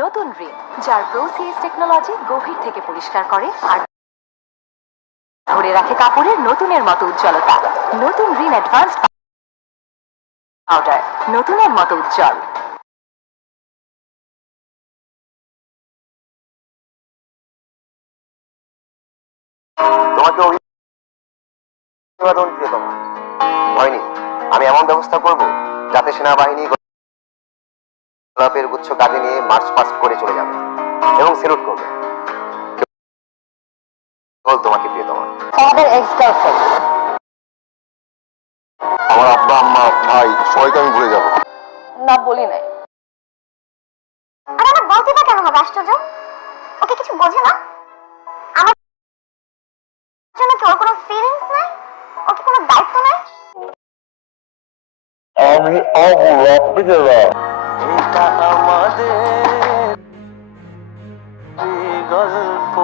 নতুন রিন, যার প্রোসিএস টেকনোলজি গভীর থেকে পরিষ্কার করে আর ধরে রাখে কাপড়ের নতুনের মতো উজ্জ্বলতা। নতুন রিন অ্যাডভান্সড পাউডার, নতুনের মতো উজ্জ্বল। তোমাকে অভিবাদন প্রিয়তমা। হয়নি, আমি এমন ব্যবস্থা করব যাতে সেনাবাহিনী গোলাপের গুচ্ছ কাঁধে নিয়ে মার্চ পাস্ট করে চলে যাবে এবং সেলুট করবে। তোমাকে প্রিয়তমা। আমাদের এক্স গার্লফ্রেন্ড। আমার আব্বা আম্মা ভাই সবাইকে আমি ভুলে যাব। না, বলি নাই। আর আমার বলতে না কেন হবে? আশ্চর্য, ওকে কিছু বোঝে না? আমার জন্য কি ওর কোনো ফিলিংস নাই? ওকে কোনো দায়িত্ব নাই? আমি এটা আমাদের গল্প।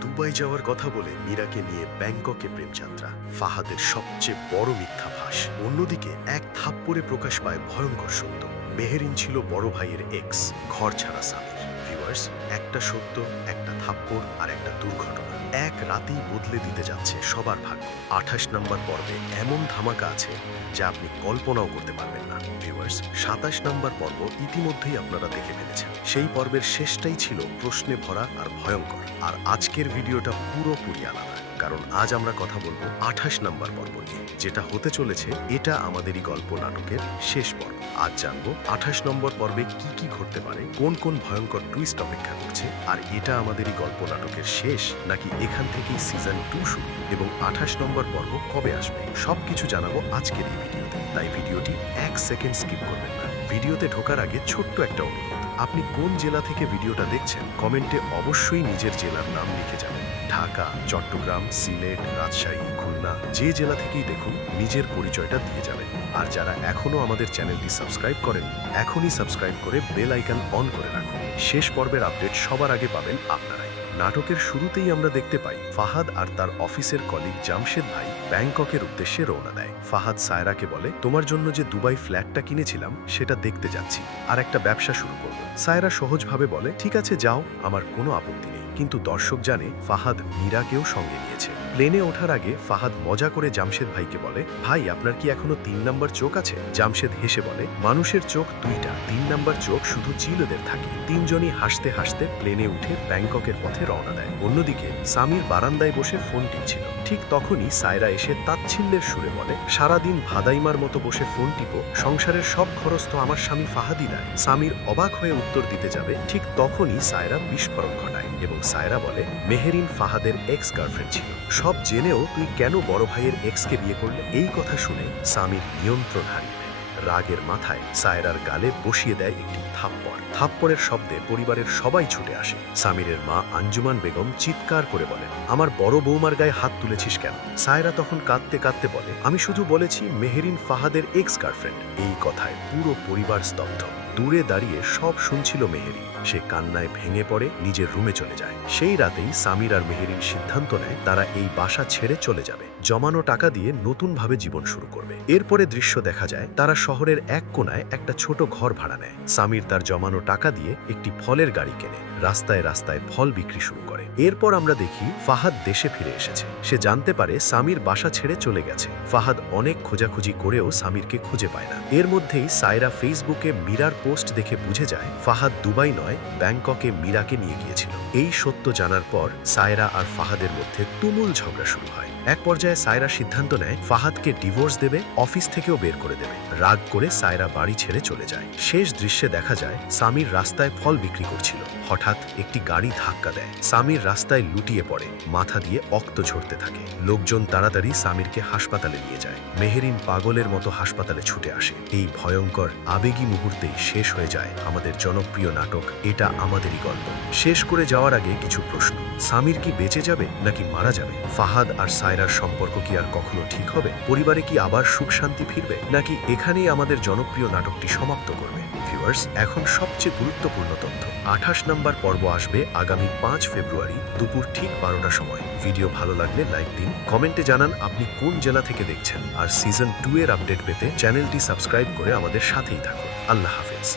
দুবাই যাওয়ার কথা বলে মীরাকে নিয়ে ব্যাংককে প্রেমযাত্রা, ফাহাদের সবচেয়ে বড় মিথ্যাভাস। অন্যদিকে এক থাপ্পড়ে প্রকাশ পায় ভয়ঙ্কর সত্য, মেহেরিন ছিল বড় ভাইয়ের এক্স, ঘর ছাড়া স্বামীর। ভিউয়ার্স, একটা সত্য, একটা থাপ্পড় আর একটা দুর্ঘটনা এক রাতেই বদলে দিতে যাচ্ছে সবার ভাগ্য। 28 নম্বর পর্বে এমন ধামাকা আছে যা আপনি কল্পনাও করতে পারবেন না। ভিউয়ার্স, 27 নম্বর পর্ব ইতিমধ্যেই আপনারা দেখে ফেলেছেন। সেই পর্বের শেষটাই ছিল প্রশ্নে ভরা আর ভয়ঙ্কর। আর আজকের ভিডিওটা পুরোপুরি আলাদা, কারণ আজ আমরা কথা বলবো 28 নম্বর পর্ব নিয়ে, যেটা হতে চলেছে এটা আমাদেরই গল্প নাটকের শেষ পর্ব। আজ জানবো 28 নম্বর পর্বে কি কি ঘটতে পারে, কোন কোন ভয়ঙ্কর টুইস্ট অপেক্ষা করছে, আর এটা আমাদেরই গল্প নাটকের শেষ নাকি এখান থেকেই সিজন 2 শুরু, এবং 28 নম্বর পর্ব কবে আসবে সবকিছু জানাবো আজকের এই ভিডিওতে। তাই ভিডিওটি 1 সেকেন্ড স্কিপ করবেন না। ভিডিওতে ঢোকার আগে ছোট্ট একটা অনুরোধ, আপনি কোন জেলা থেকে ভিডিওটা দেখছেন কমেন্টে অবশ্যই নিজের জেলার নাম লিখে যাবেন। ঢাকা, চট্টগ্রাম, সিলেট, রাজশাহী, খুলনা, যে জেলা থেকেই দেখুন নিজের পরিচয়টা দিয়ে যাবেন। আর যারা এখনো আমাদের চ্যানেলটি সাবস্ক্রাইব করেন, এখনই সাবস্ক্রাইব করে বেল আইকন অন করে রাখুন। শেষ পর্বের আপডেট সবার আগে পাবেন আপনারাই। নাটকের শুরুতেই আমরা দেখতে পাই ফাহাদ আর তার অফিসের কলিগ জামশেদ ভাই ব্যাংককের উদ্দেশ্যে রওনা দেয়। ফাহাদ সায়রাকে বলে, তোমার জন্য যে দুবাই ফ্ল্যাটটা কিনেছিলাম সেটা দেখতে যাচ্ছি আর একটা ব্যবসা শুরু করব। সায়রা সহজভাবে বলে, ঠিক আছে যাও, আমার কোনো আপত্তি নেই। কিন্তু দর্শক জানে ফাহাদ মীরাকেও সঙ্গে নিয়েছে। প্লেনে ওঠার আগে ফাহাদ মজা করে জামশেদ ভাইকে বলে, ভাই আপনার কি এখনো 3 নম্বর চোখ আছে? জামশেদ হেসে বলে, মানুষের চোখ 2টা, 3 নম্বর চোখ শুধু চিলদের থাকে। তিনজনই হাসতে হাসতে প্লেনে উঠে ব্যাংককের পথে রওনা দেয়। অন্যদিকে সামির বারান্দায় বসে ফোন টিপছিল। ঠিক তখনই সায়রা এসে তাচ্ছিল্যের সুরে বলে, সারাদিন ভাদাইমার মতো বসে ফোন টিপো, সংসারের সব খরচ তো আমার স্বামী ফাহাদই দেয়। সামির অবাক হয়ে উত্তর দিতে যাবে, ঠিক তখনই সায়রা বিস্ফোরণ ঘটায় এবং সায়রা বলে, মেহেরিন ফাহাদের এক্স গার্লফ্রেন্ড ছিল, সব জেনেও তুই কেন বড় ভাইয়ের এক্সকে বিয়ে করলে? এই কথা শুনে সামির নিয়ন্ত্রণ হারিয়ে ফেলে। রাগের মাথায় সায়রার গালে বসিয়ে দেয় একটি থাপ্পড়। থাপ্পড়ের শব্দে পরিবারের সবাই ছুটে আসে। সামিরের মা আঞ্জুমান বেগম চিৎকার করে বলেন, আমার বড় বৌমার গায়ে হাত তুলেছিস কেন? সায়রা তখন কাঁদতে কাঁদতে বলে, আমি শুধু বলেছি মেহেরিন ফাহাদের এক্স গার্লফ্রেন্ড। এই কথায় পুরো পরিবার স্তব্ধ। দূরে দাঁড়িয়ে সব শুনছিল মেহেরিন। সে কান্নায় ভেঙে পড়ে নিজের রুমে চলে যায়। সেই রাতেই সামির আর মেহেরিন সিদ্ধান্ত নেয় তারা এই বাসা ছেড়ে চলে যাবে, জমানো টাকা দিয়ে নতুনভাবে জীবন শুরু করবে। এরপরে দৃশ্য দেখা যায় তারা শহরের এক কোনায় একটা ছোট ঘর ভাড়া নেয়। সামির তার জমানো টাকা দিয়ে একটি ফলের গাড়ি কেনে, রাস্তায় রাস্তায় ফল বিক্রি শুরু করে। এরপর আমরা দেখি ফাহাদ দেশে ফিরে এসেছে। সে জানতে পারে সামির বাসা ছেড়ে চলে গেছে। ফাহাদ অনেক খোঁজাখুঁজি করেও সামিরকে খুঁজে পায় না। এর মধ্যেই সায়রা ফেসবুকে মীরার পোস্ট দেখে বুঝে যায় ফাহাদ দুবাই নয়, ব্যাংককে মীরাকে নিয়ে গিয়েছিল। এই সত্য জানার পর সায়রা আর ফাহাদের মধ্যে তুমুল ঝগড়া শুরু হয়। এক পর্যায়ে সায়রা সিদ্ধান্ত নেয় ফাহাদকে ডিভোর্স দেবে, অফিস থেকেও বের করে দেবে। রাগ করে সায়রা বাড়ি ছেড়ে চলে যায়। শেষ দৃশ্যে দেখা যায় সামির রাস্তায় ফল বিক্রি করছিল। হঠাৎ একটি গাড়ি ধাক্কা দেয়। সামির রাস্তায় লুটিয়ে পড়ে, মাথা দিয়ে রক্ত ঝরতে থাকে। লোকজন তাড়াতাড়ি সামিরকে হাসপাতালে নিয়ে যায়। মেহেরিন পাগলের মতো হাসপাতালে ছুটে আসে। এই ভয়ঙ্কর আবেগী মুহূর্তেই শেষ হয়ে যায় আমাদের জনপ্রিয় নাটক এটা আমাদেরই গল্প। শেষ করে যাওয়ার আগে কিছু প্রশ্ন, সামির কি বেঁচে যাবে নাকি মারা যাবে? ফাহাদ আর সায়রার সম্পর্ক কি আর কখনো ঠিক হবে? পরিবারে কি আবার সুখ শান্তি ফিরবে, নাকি এখানেই আমাদের জনপ্রিয় নাটকটি সমাপ্ত করবে? ভিউয়ার্স, এখন সবচেয়ে গুরুত্বপূর্ণ তথ্য, 28 নম্বর পর্ব আসবে আগামী 5 ফেব্রুয়ারি দুপুর ঠিক 12টার সময়। ভিডিও ভালো লাগলে লাইক দিন, কমেন্টে জানান আপনি কোন জেলা থেকে দেখছেন। আর সিজন 2 এর আপডেট পেতে চ্যানেলটি সাবস্ক্রাইব করে আমাদের সাথেই থাকুন। আল্লাহ হাফেজ।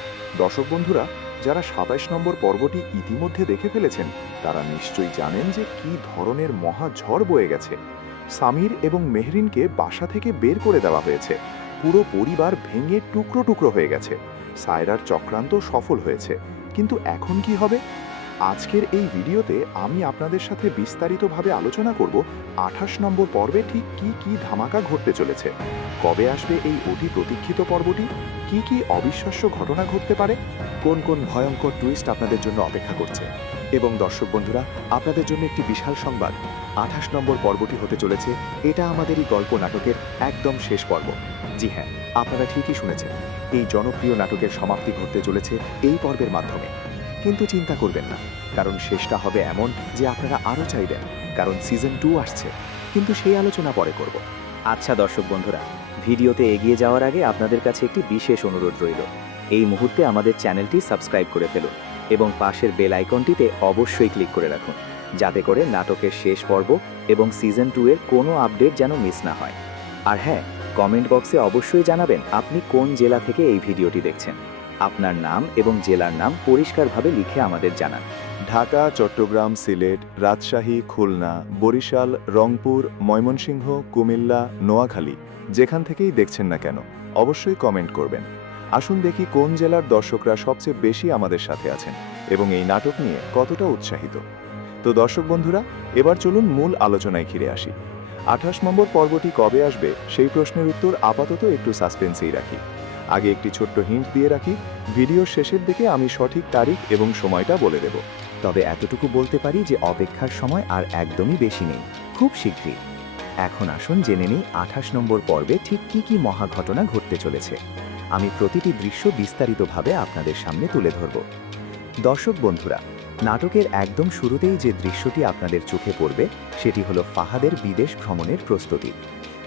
দর্শক বন্ধুরা, যারা ২৭ নম্বর পর্বটি ইতিমধ্যে দেখে ফেলেছেন তারা নিশ্চয়ই জানেন যে কি ধরনের মহা ঝড় বয়ে গেছে। সামির এবং মেহরিনকে বাসা থেকে বের করে দেওয়া হয়েছে। পুরো পরিবার ভেঙে টুকরো টুকরো হয়ে গেছে। সায়রার চক্রান্ত সফল হয়েছে, কিন্তু এখন কি হবে? আজকের এই ভিডিওতে আমি আপনাদের সাথে বিস্তারিতভাবে আলোচনা করব ২৮ নম্বর পর্বে ঠিক কি কি ধামাকা ঘটতে চলেছে, কবে আসবে এই অতি প্রতীক্ষিত পর্বটি, কি কি অবিশ্বাস্য ঘটনা ঘটতে পারে, কোন কোন ভয়ঙ্কর টুইস্ট আপনাদের জন্য অপেক্ষা করছে। এবং দর্শক বন্ধুরা, আপনাদের জন্য একটি বিশাল সংবাদ, ২৮ নম্বর পর্বটি হতে চলেছে এটা আমাদের এই গল্প নাটকের একদম শেষ পর্ব। জি হ্যাঁ, আপনারা ঠিকই শুনেছেন, এই জনপ্রিয় নাটকের সমাপ্তি ঘটতে চলেছে এই পর্বের মাধ্যমে। কিন্তু চিন্তা করবেন না, কারণ শেষটা হবে এমন যে আপনারা আরও চাইবেন, কারণ সিজন 2 আসছে, কিন্তু সেই আলোচনা পরে করব। আচ্ছা দর্শক বন্ধুরা, ভিডিওতে এগিয়ে যাওয়ার আগে আপনাদের কাছে একটি বিশেষ অনুরোধ রইল। এই মুহূর্তে আমাদের চ্যানেলটি সাবস্ক্রাইব করে ফেলুন এবং পাশের বেল আইকনটিতে অবশ্যই ক্লিক করে রাখুন, যাতে করে নাটকের শেষ পর্ব এবং সিজন 2 এর কোনো আপডেট যেন মিস না হয়। আর হ্যাঁ, কমেন্ট বক্সে অবশ্যই জানাবেন আপনি কোন জেলা থেকে এই ভিডিওটি দেখছেন। আপনার নাম এবং জেলার নাম পরিষ্কারভাবে লিখে আমাদের জানান। ঢাকা, চট্টগ্রাম, সিলেট, রাজশাহী, খুলনা, বরিশাল, রংপুর, ময়মনসিংহ, কুমিল্লা, নোয়াখালী, যেখান থেকেই দেখছেন না কেন অবশ্যই কমেন্ট করবেন। আসুন দেখি কোন জেলার দর্শকরা সবচেয়ে বেশি আমাদের সাথে আছেন এবং এই নাটক নিয়ে কতটা উৎসাহিত। তো দর্শক বন্ধুরা, এবার চলুন মূল আলোচনায় ঘিরে আসি। ২৮ নম্বর পর্বটি কবে আসবে সেই প্রশ্নের উত্তর আপাতত একটু সাসপেন্সেই রাখি। আগে একটি ছোট্ট হিন্ট দিয়ে রাখি, ভিডিওর শেষের দিকে আমি সঠিক তারিখ এবং সময়টা বলে দেব। তবে এতটুকু বলতে পারি যে অপেক্ষার সময় আর একদমই বেশি নেই, খুব শীঘ্রই। এখন আসুন জেনে নিই ২৮ নম্বর পর্বে ঠিক কি কি মহা ঘটনা ঘটতে চলেছে। আমি প্রতিটি দৃশ্য বিস্তারিতভাবে আপনাদের সামনে তুলে ধরব। দর্শক বন্ধুরা, নাটকের একদম শুরুতেই যে দৃশ্যটি আপনাদের চোখে পড়বে সেটি হলো ফাহাদের বিদেশ ভ্রমণের প্রস্তুতি।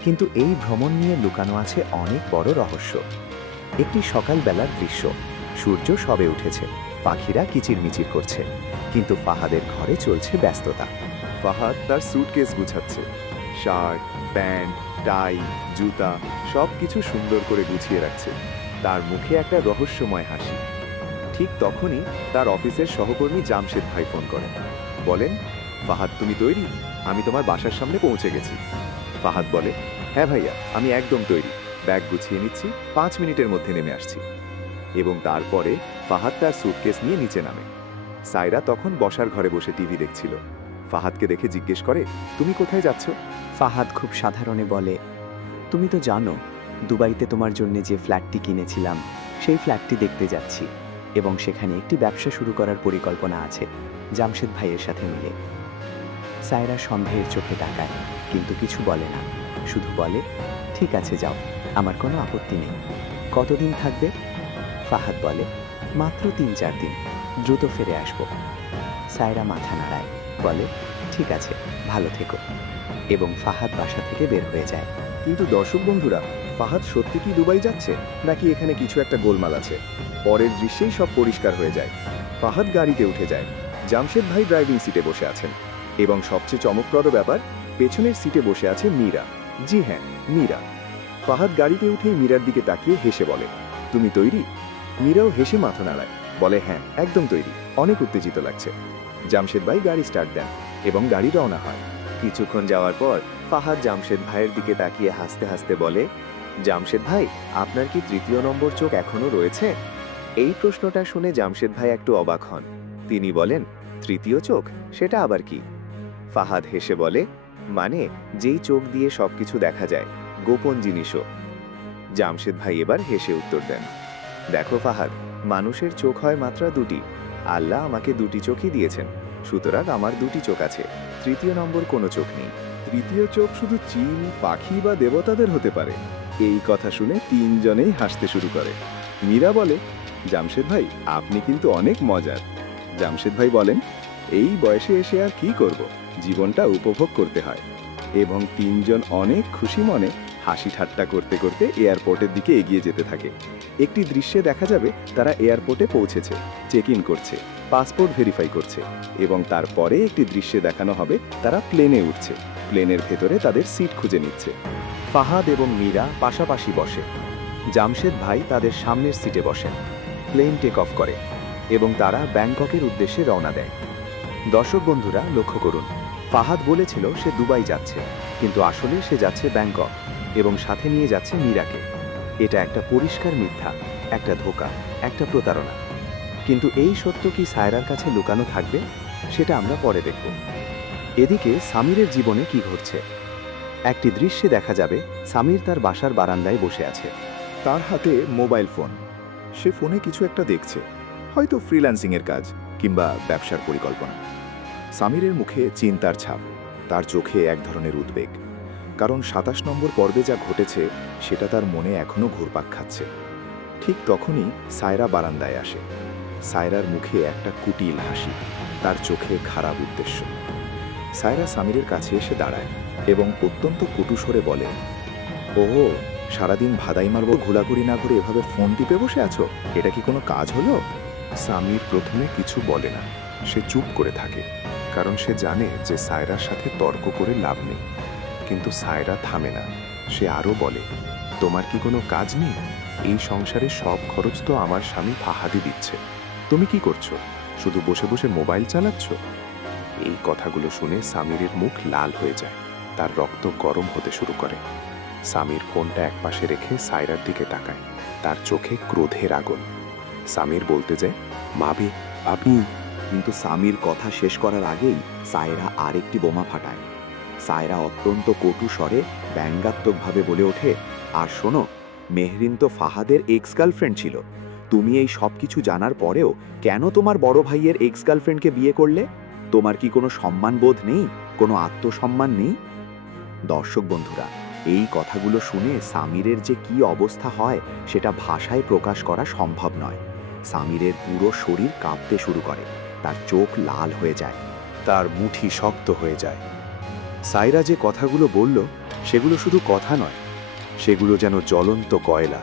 কিন্তু এই ভ্রমণ নিয়ে লুকানো আছে অনেক বড় রহস্য। একটি সকালবেলার দৃশ্য, সূর্য সবে উঠেছে, পাখিরা কিচিরমিচির করছে, কিন্তু ফাহাদের ঘরে চলছে ব্যস্ততা। ফাহাদ তার স্যুটকেস গুছাচ্ছে, শার্ট, প্যান্ট, টাই, জুতা সব কিছু সুন্দর করে গুছিয়ে রাখছে। তার মুখে একটা রহস্যময় হাসি। ঠিক তখনই তার অফিসের সহকর্মী জামশেদ ভাই ফোন করেন। বলেন, ফাহাদ তুমি তৈরি? আমি তোমার বাসার সামনে পৌঁছে গেছি। ফাহাদ বলে, হ্যাঁ ভাইয়া, আমি একদম তৈরি, ব্যাগ গুছিয়ে নিচ্ছি, 5 মিনিটের মধ্যে নেমে আসছি। এবং তারপরে ফাহাদ তার স্যুটকেস নিয়ে নিচে নামে। সায়রা তখন বসার ঘরে বসে টিভি দেখছিল। ফাহাদকে দেখে জিজ্ঞেস করে, তুমি কোথায় যাচ্ছ? ফাহাদ খুব সাধারণে বলে, তুমি তো জানো দুবাইতে তোমার জন্য যে ফ্ল্যাটটি কিনেছিলাম সেই ফ্ল্যাটটি দেখতে যাচ্ছি এবং সেখানে একটি ব্যবসা শুরু করার পরিকল্পনা আছে জামশেদ ভাইয়ের সাথে মিলে। সায়রা সন্দেহের চোখে তাকায়, কিন্তু কিছু বলে না, শুধু বলে, ঠিক আছে যাও, আমার কোনো আপত্তি নেই। কতদিন থাকবে? ফাহাদ বলে, মাত্র 3-4 দিন, দ্রুত ফিরে আসব। সায়রা মাথা নাড়ায়, বলে, ঠিক আছে, ভালো থেকো। এবং ফাহাদ বাসা থেকে বের হয়ে যায়। কিন্তু দর্শক বন্ধুরা, ফাহাদ সত্যি কি দুবাই যাচ্ছে, নাকি এখানে কিছু একটা গোলমাল আছে? পরের দৃশ্যেই সব পরিষ্কার হয়ে যায়। ফাহাদ গাড়িতে উঠে যায়, জামশেদ ভাই ড্রাইভিং সিটে বসে আছেন, এবং সবচেয়ে চমকপ্রদ ব্যাপার, পেছনের সিটে বসে আছে মীরা। জি হ্যাঁ, মীরা। ফাহাদ গাড়িতে উঠেই মীরার দিকে তাকিয়ে হেসে বলে, তুমি তৈরি? মীরাও হেসে মাথা নাড়ায়, বলে, হ্যাঁ একদম তৈরি, অনেক উত্তেজিত লাগছে। জামশেদ ভাই গাড়ি স্টার্ট দেন এবং গাড়ি রওনা হয়। কিছুক্ষণ যাওয়ার পর ফাহাদ জামশেদ ভাইয়ের দিকে তাকিয়ে হাসতে হাসতে বলে, জামশেদ ভাই, আপনার কি 3য় নম্বর চোখ এখনো রয়েছে? এই প্রশ্নটা শুনে জামশেদ ভাই একটু অবাক হন। তিনি বলেন, 3য় চোখ, সেটা আবার কি? ফাহাদ হেসে বলে, মানে যেই চোখ দিয়ে সবকিছু দেখা যায়, গোপন জিনিসও। জামশেদ ভাই এবার হেসে উত্তর দেন, দেখো ফাহাদ, মানুষের চোখ হয় মাত্র 2টি। আল্লাহ আমাকে 2টি চোখই দিয়েছেন, সুতরাং আমার 2টি চোখ আছে, 3য় নম্বর কোনো চোখ নেই। 3য় চোখ শুধু চিল, পাখি বা দেবতাদের হতে পারে। এই কথা শুনে 3 জনেই হাসতে শুরু করে। মীরা বলে, জামশেদ ভাই, আপনি কিন্তু অনেক মজার। জামশেদ ভাই বলেন, এই বয়সে এসে আর কি করব, জীবনটা উপভোগ করতে হয়। এবং 3 জন অনেক খুশি মনে হাসি ঠাট্টা করতে করতে এয়ারপোর্টের দিকে এগিয়ে যেতে থাকে। একটি দৃশ্যে দেখা যাবে তারা এয়ারপোর্টে পৌঁছেছে, চেক ইন করছে, পাসপোর্ট ভেরিফাই করছে, এবং তারপরে একটি দৃশ্যে দেখানো হবে তারা প্লেনে উঠছে, প্লেনের ভেতরে তাদের সিট খুঁজে নিচ্ছে। ফাহাদ এবং মীরা পাশাপাশি বসে, জামশেদ ভাই তাদের সামনের সিটে বসেন। প্লেন টেক অফ করে। এবং তারা ব্যাংককের উদ্দেশ্যে রওনা দেয়। দর্শক বন্ধুরা লক্ষ্য করুন, ফাহাদ বলেছিল সে দুবাই যাচ্ছে, কিন্তু আসলে সে যাচ্ছে ব্যাংকক এবং সাথে নিয়ে যাচ্ছে মীরাকে। এটা একটা পরিষ্কার মিথ্যা, একটা ধোঁকা, একটা প্রতারণা। কিন্তু এই সত্য কি সায়রার কাছে লুকানো থাকবে, সেটা আমরা পরে দেখব। এদিকে সামিরের জীবনে কি ঘটছে। একটি দৃশ্যে দেখা যাবে সামির তার বাসার বারান্দায় বসে আছে। তার হাতে মোবাইল ফোন। সে ফোনে কিছু একটা দেখছে, হয়তো ফ্রিল্যান্সিংয়ের কাজ কিংবা ব্যবসার পরিকল্পনা। সামিরের মুখে চিন্তার ছাপ, তার চোখে এক ধরনের উদ্বেগ, কারণ ২৭ নম্বর পর্বে যা ঘটেছে সেটা তার মনে এখনো ঘুরপাক খাচ্ছে। ঠিক তখনই সায়রা বারান্দায় আসে। সায়রার মুখে একটা কুটিল হাসি, তার চোখে খারাপ উদ্দেশ্য। সায়রা সামিরের কাছে এসে দাঁড়ায় এবং অত্যন্ত কটু স্বরে বলে, ও সারাদিন ভাদাই মারব ঘোলাঘুরি না করে এভাবে ফোন টিপে বসে আছো, এটা কি কোনো কাজ হলো? সামির প্রথমে কিছু বলে না, সে চুপ করে থাকে, কারণ সে জানে যে সায়রার সাথে তর্ক করে লাভ নেই। কিন্তু সায়রা থামে না, সে আরও বলে, তোমার কি কোনো কাজ নেই? এই সংসারে সব খরচ তো আমার স্বামী ফাহাদি দিচ্ছে, তুমি কি করছো? শুধু বসে বসে মোবাইল চালাচ্ছ? এই কথাগুলো শুনে সামিরের মুখ লাল হয়ে যায়, তার রক্ত গরম হতে শুরু করে। সামির ফোনটা একপাশে রেখে সায়রার দিকে তাকায়, তার চোখে ক্রোধের আগুন। সামির বলতে যায়, ভাবি আপনি। কিন্তু সামির কথা শেষ করার আগেই সায়রা আরেকটি বোমা ফাটায়। সায়রা অত্যন্ত কটু স্বরে ব্যঙ্গাত্মকভাবে বলে ওঠে, আর শোনো, মেহরিন তো ফাহাদের এক্স গার্লফ্রেন্ড ছিল। তুমি এই সব কিছু জানার পরেও কেন তোমার বড় ভাইয়ের এক্স গার্লফ্রেন্ডকে বিয়ে করলে? তোমার কি কোনো সম্মানবোধ নেই, কোনো আত্মসম্মান নেই? দর্শক বন্ধুরা, এই কথাগুলো শুনে সামিরের যে কি অবস্থা হয় সেটা ভাষায় প্রকাশ করা সম্ভব নয়। সামিরের পুরো শরীর কাঁপতে শুরু করে, তার চোখ লাল হয়ে যায়, তার মুঠি শক্ত হয়ে যায়। সায়রা যে কথাগুলো বলল সেগুলো শুধু কথা নয়, সেগুলো যেন জ্বলন্ত কয়লা,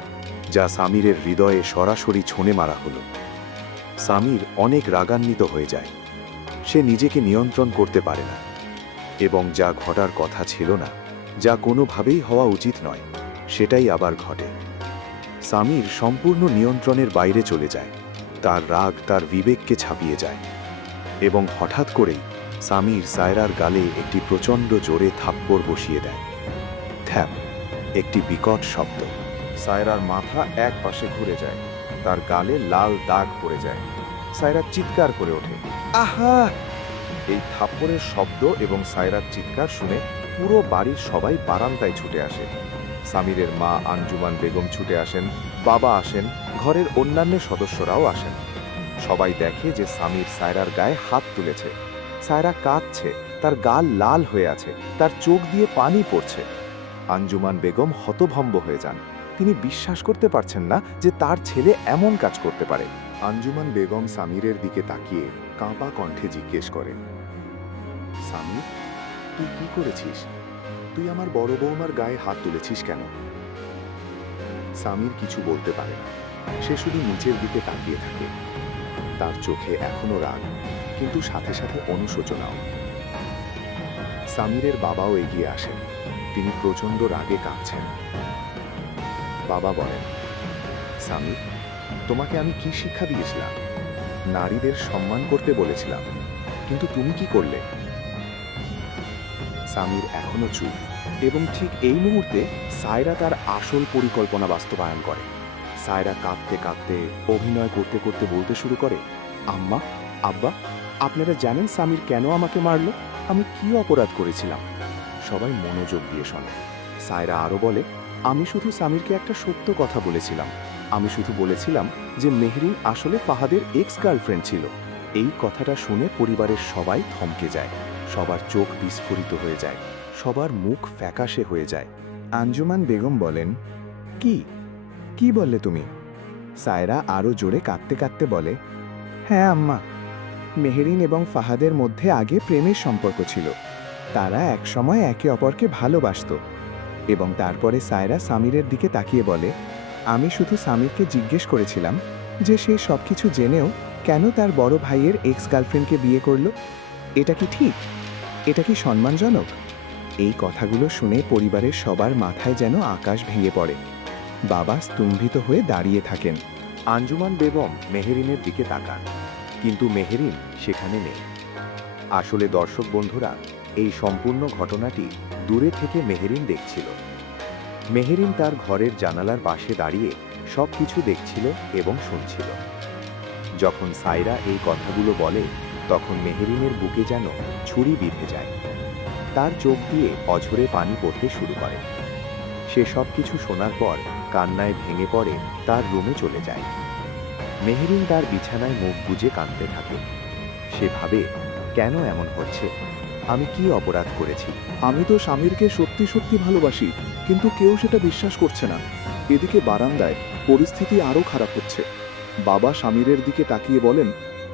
যা সামিরের হৃদয়ে সরাসরি ছুঁড়ে মারা হলো। সামির অনেক রাগান্বিত হয়ে যায়, সে নিজেকে নিয়ন্ত্রণ করতে পারে না, এবং যা ঘটার কথা ছিল না, যা কোনোভাবেই হওয়া উচিত নয়, সেটাই আবার ঘটে। সামির সম্পূর্ণ নিয়ন্ত্রণের বাইরে চলে যায়, তার রাগ তার বিবেককে ছাপিয়ে যায়, এবং হঠাৎ করেই সামির সায়রার গালে একটি প্রচণ্ড জোরে থাপ্পড় বসিয়ে দেয়। থ্যাপ, একটি বিকট শব্দ। সায়রার মাথা এক পাশে ঘুরে যায়, তার গালে লাল দাগ পড়ে যায়। সায়রা চিৎকার করে ওঠে, আহা! এই থাপ্পড়ের শব্দ এবং সায়রার চিৎকার শুনে পুরো বাড়ির সবাই বারান্দায় ছুটে আসে। সামিরের মা আঞ্জুমান বেগম ছুটে আসেন, বাবা আসেন, ঘরের অন্যান্য সদস্যরাও আসেন। সবাই দেখে যে সামির সায়রার গায়ে হাত তুলেছে। সায়রা কাঁদছে, তার গাল লাল হয়ে আছে, তার চোখ দিয়ে পানি পড়ছে। আঞ্জুমান বেগম হতভম্ব হয়ে যান, তিনি বিশ্বাস করতে পারছেন না যে তার ছেলে এমন কাজ করতে পারে। আঞ্জুমান বেগম সামিরের দিকে তাকিয়ে কাঁপা কণ্ঠে জিজ্ঞেস করেন, সামির, তুই কি করেছিস? তুই আমার বড় বৌমার গায়ে হাত তুলেছিস কেন? সামির কিছু বলতে পারে না, সে শুধু নিচের দিকে তাকিয়ে থাকে। তার চোখে এখনো রাগ, কিন্তু সাথে সাথে অনুশোচনাও। সামিরের বাবাও এগিয়ে আসেন, তিনি প্রচণ্ড রাগে কাঁপছেন। বাবা বলেন, সামির, তোমাকে আমি কি শিক্ষা দিয়েছিলাম? নারীদের সম্মান করতে বলেছিলাম, কিন্তু তুমি কি করলে? সামির এখনো চুপ, এবং ঠিক এই মুহূর্তে সায়রা তার আসল পরিকল্পনা বাস্তবায়ন করে। সায়রা কাঁদতে কাঁদতে, অভিনয় করতে করতে বলতে শুরু করে, আম্মা, আব্বা, আপনারা জানেন সামির কেন আমাকে মারল? আমি কি অপরাধ করেছিলাম? সবাই মনোযোগ দিয়ে শোনে। সায়রা আরও বলে, আমি শুধু সামিরকে একটা সত্য কথা বলেছিলাম। আমি শুধু বলেছিলাম যে মেহরিন আসলে ফাহাদের এক্স গার্লফ্রেন্ড ছিল। এই কথাটা শুনে পরিবারের সবাই থমকে যায়, সবার চোখ বিস্ফোরিত হয়ে যায়, সবার মুখ ফ্যাকাশে হয়ে যায়। আঞ্জুমান বেগম বলেন, কি বললে তুমি? সায়রা আরও জোরে কাঁদতে কাঁদতে বলে, হ্যাঁ আম্মা, মেহরিন এবং ফাহাদের মধ্যে আগে প্রেমের সম্পর্ক ছিল। তারা একসময় একে অপরকে ভালোবাসত। এবং তারপরে সায়রা সামিরের দিকে তাকিয়ে বলে, আমি শুধু সামিরকে জিজ্ঞেস করেছিলাম যে সে সব কিছু জেনেও কেন তার বড় ভাইয়ের এক্স গার্লফ্রেন্ডকে বিয়ে করল। এটা কি ঠিক? এটা কি সম্মানজনক? এই কথাগুলো শুনে পরিবারের সবার মাথায় যেন আকাশ ভেঙে পড়ে। বাবা স্তম্ভিত হয়ে দাঁড়িয়ে থাকেন, আঞ্জুমান বেগম মেহেরিনের দিকে তাকান, কিন্তু মেহেরিন সেখানে নেই। আসলে দর্শক বন্ধুরা, এই সম্পূর্ণ ঘটনাটি দূরে থেকে মেহেরিন দেখছিল। মেহেরিন তার ঘরের জানালার পাশে দাঁড়িয়ে সব কিছু দেখছিল এবং শুনছিল। যখন সাইরা এই কথাগুলো বলে, তখন মেহেরিনের বুকে যেন ছুরি বিঁধে যায়। তার চোখ দিয়ে অঝরে পানি পড়তে শুরু করে। সে সব কিছু শোনার পর কান্নায় ভেঙে পড়ে, তার রুমে চলে যায়। মেহেরিন তার বিছানায় মুখ গুজে কাঁদতে থাকে। সে ভাবে, কেন এমন হচ্ছে? আমি কি অপরাধ করেছি? আমি তো স্বামীরকে সত্যি সত্যি ভালোবাসি, কিন্তু কেউ সেটা বিশ্বাস করছে না। এদিকে বারান্দায় পরিস্থিতি আরো খারাপ হচ্ছে। বাবা স্বামীরের দিকে তাকিয়ে বলেন,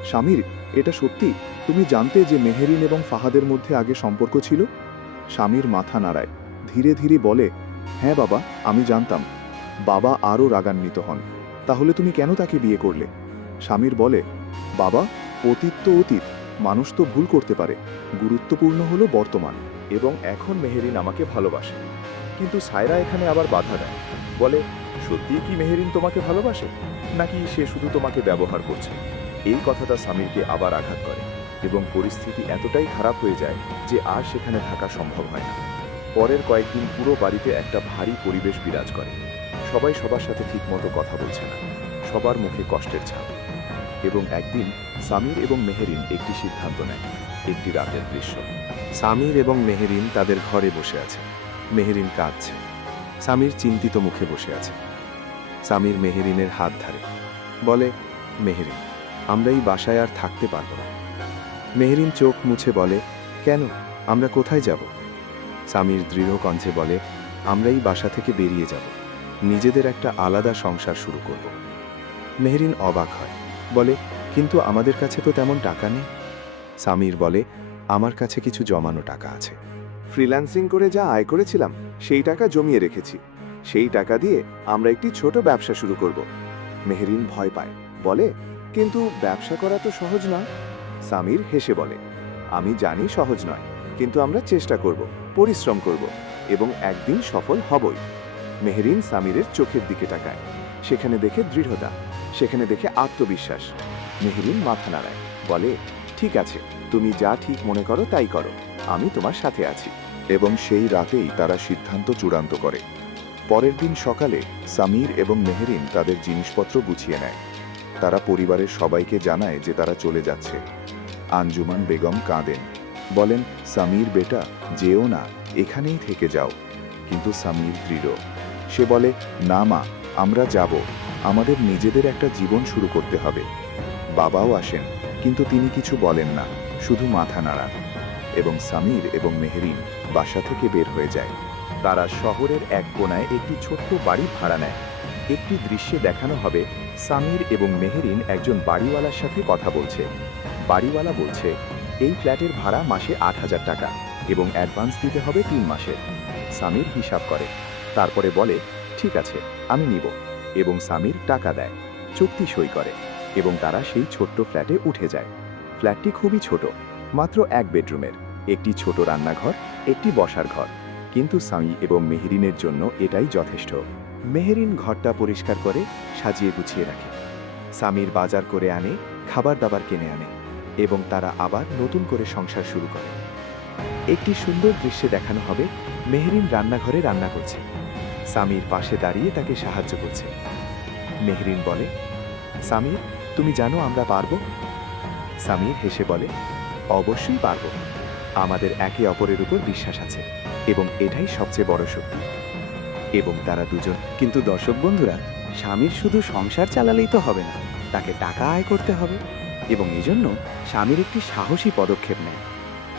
স্বামীর, এটা সত্যি? তুমি জানতে যে মেহেরিন এবং ফাহাদের মধ্যে আগে সম্পর্ক ছিল? স্বামীর মাথা নাড়ায়, ধীরে ধীরে বলে, হ্যাঁ বাবা, আমি জানতাম। বাবা আরও রাগান্বিত হন, তাহলে তুমি কেন তাকে বিয়ে করলে? স্বামীর বলে, বাবা, অতীত তো অতীত, মানুষ তো ভুল করতে পারে, গুরুত্বপূর্ণ হলো বর্তমান। এবং এখন মেহেরিন আমাকে ভালোবাসে। কিন্তু সায়রা এখানে আবার বাধা দেয়, বলে, সত্যিই কি মেহেরিন তোমাকে ভালোবাসে, নাকি সে শুধু তোমাকে ব্যবহার করছে? এই কথাটা স্বামীরকে আবার আঘাত করে এবং পরিস্থিতি এতটাই খারাপ হয়ে যায় যে আর সেখানে থাকা সম্ভব হয় না। পরের কয়েকদিন পুরো বাড়িতে একটা ভারী পরিবেশ বিরাজ করে। সবাই সবার সাথে ঠিকমতো কথা বলছে না, সবার মুখে কষ্টের ছাপ। এবং একদিন সামির এবং মেহেরিন একটি সিদ্ধান্ত নেয়। একটি রাতের দৃশ্য। সামির এবং মেহেরিন তাদের ঘরে বসে আছে। মেহেরিন কাঁদছে। সামির চিন্তিত মুখে বসে আছে। সামির মেহেরিনের হাত ধরে, বলে, মেহেরিন, আমরা এই বাসায় আর থাকতে পারবো না। মেহেরিন চোখ মুছে বলে, কেন? আমরা কোথায় যাব? সামির দৃঢ় কণ্ঠে বলে, আমরা এই বাসা থেকে বেরিয়ে যাব, নিজেদের একটা আলাদা সংসার শুরু করব। মেহেরিন অবাক হয়, বলে, কিন্তু আমাদের কাছে তো তেমন টাকা নেই। সামির বলে, আমার কাছে কিছু জমানো টাকা আছে। ফ্রিল্যান্সিং করে যা আয় করেছিলাম সেই টাকা জমিয়ে রেখেছি। সেই টাকা দিয়ে আমরা একটি ছোট ব্যবসা শুরু করব। মেহেরিন ভয় পায়, বলে, কিন্তু ব্যবসা করা তো সহজ নয়। সামির হেসে বলে, আমি জানি সহজ নয়, কিন্তু আমরা চেষ্টা করব, পরিশ্রম করব এবং একদিন সফল হবই। মেহেরিন সামিরের চোখের দিকে তাকায়। সেখানে দেখে দৃঢ়তা, সেখানে দেখে আত্মবিশ্বাস। মেহেরিন মাথা নাড়ায়, বলে, ঠিক আছে, তুমি যা ঠিক মনে করো তাই করো, আমি তোমার সাথে আছি। এবং সেই রাতেই তারা সিদ্ধান্ত চূড়ান্ত করে। পরের দিন সকালে সামির এবং মেহেরিন তাদের জিনিসপত্র গুছিয়ে নেয়। তারা পরিবারের সবাইকে জানায় যে তারা চলে যাচ্ছে। আঞ্জুমান বেগম কাঁদেন, বলেন, সামির বেটা, যেও না, এখানেই থেকে যাও। কিন্তু সামির দৃঢ়। সে বলে, না মা, আমরা যাব, আমাদের নিজেদের একটা জীবন শুরু করতে হবে। বাবাও আসেন, কিন্তু তিনি কিছু বলেন না, শুধু মাথা নাড়ান। এবং সামির এবং মেহেরিন বাসা থেকে বের হয়ে যায়। তারা শহরের এক কোণায় একটি ছোট্ট বাড়ি ভাড়া নেয়। একটি দৃশ্যে দেখানো হবে সামির এবং মেহেরিন একজন বাড়িওয়ালার সাথে কথা বলছে। বাড়িওয়ালা বলছে, এই ফ্ল্যাটের ভাড়া মাসে ৮,০০০ টাকা এবং অ্যাডভান্স দিতে হবে ৩ মাসের। সামির হিসাব করে, তারপরে বলে, ঠিক আছে, আমি নিব। এবং সামির টাকা দেয়, চুক্তি সই করে এবং তারা সেই ছোট্ট ফ্ল্যাটে উঠে যায়। ফ্ল্যাটটি খুবই ছোট, মাত্র 1 বেডরুমের, একটি ছোট রান্নাঘর, একটি বসার ঘর। কিন্তু সামি এবং মেহেরিনের জন্য এটাই যথেষ্ট। মেহেরিন ঘরটা পরিষ্কার করে সাজিয়ে গুছিয়ে রাখে। সামির বাজার করে আনে, খাবার দাবার কিনে আনে এবং তারা আবার নতুন করে সংসার শুরু করে। একটি সুন্দর দৃশ্যে দেখানো হবে মেহেরিন রান্নাঘরে রান্না করছে। সামির পাশে দাঁড়িয়ে তাকে সাহায্য করছে। মেহেরিন বলে, সামির, তুমি জানো আমরা পারবো? সামির হেসে বলে, অবশ্যই পারবো। আমাদের একে অপরের উপর বিশ্বাস আছে এবং এটাই সবচেয়ে বড় শক্তি। এবং তারা দুজন। কিন্তু দর্শক বন্ধুরা, স্বামীর শুধু সংসার চালালেই তো হবে না, তাকে টাকা আয় করতে হবে। এবং এজন্য স্বামীর একটি সাহসী পদক্ষেপ নেয়।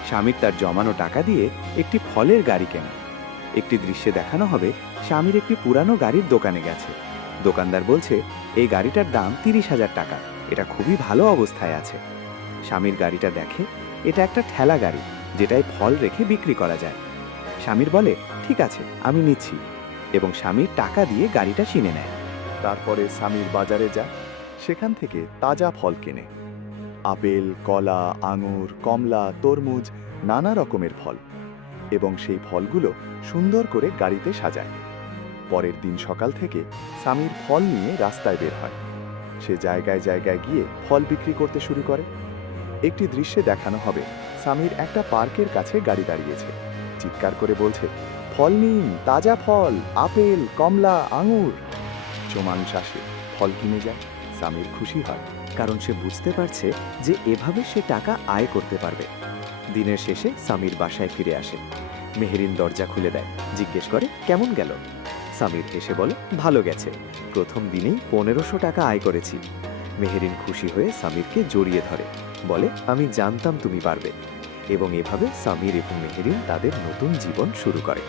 স্বামীর তার জমানো টাকা দিয়ে একটি ফলের গাড়ি কেনে। একটি দৃশ্যে দেখানো হবে স্বামীর একটি পুরানো গাড়ির দোকানে গেছে। দোকানদার বলছে, এই গাড়িটার দাম 30,000 টাকা, এটা খুবই ভালো অবস্থায় আছে। স্বামীর গাড়িটা দেখে, এটা একটা ঠেলা গাড়ি যেটায় ফল রেখে বিক্রি করা যায়। স্বামীর বলে, ঠিক আছে, আমি নিচ্ছি। এবং স্বামীর টাকা দিয়ে গাড়িটা কিনে নেয়। তারপরে সামির বাজারে যায়, সেখান থেকে তাজা ফল কেনে। আপেল, কলা, আঙুর, কমলা, তরমুজ, নানা রকমের ফল। এবং সেই ফলগুলো সুন্দর করে গাড়িতে সাজায়। পরের দিন সকাল থেকে সামির ফল নিয়ে রাস্তায় বের হয়। সে জায়গায় জায়গায় গিয়ে ফল বিক্রি করতে শুরু করে। একটি দৃশ্যে দেখানো হবে সামির একটা পার্কের কাছে গাড়ি দাঁড়িয়েছে, চিৎকার করে বলছে, ফল নিন, তাজা ফল, আপেল, কমলা, আঙুর। মানুষ আসে, ফল কিনে যায়। সামির খুশি হয়, কারণ সে বুঝতে পারছে যে এভাবে সে টাকা আয় করতে পারবে। দিনের শেষে সামির বাসায় ফিরে আসে। মেহেরিন দরজা খুলে দেয়, জিজ্ঞেস করে কেমন গেল। সামির হেসে বলে ভালো গেছে, প্রথম দিনেই 1500 টাকা আয় করেছি। মেহেরিন খুশি হয়ে সামিরকে জড়িয়ে ধরে, বলে আমি জানতাম তুমি পারবে। এবং এভাবে সামির এবং মেহেরিন তাদের নতুন জীবন শুরু করে।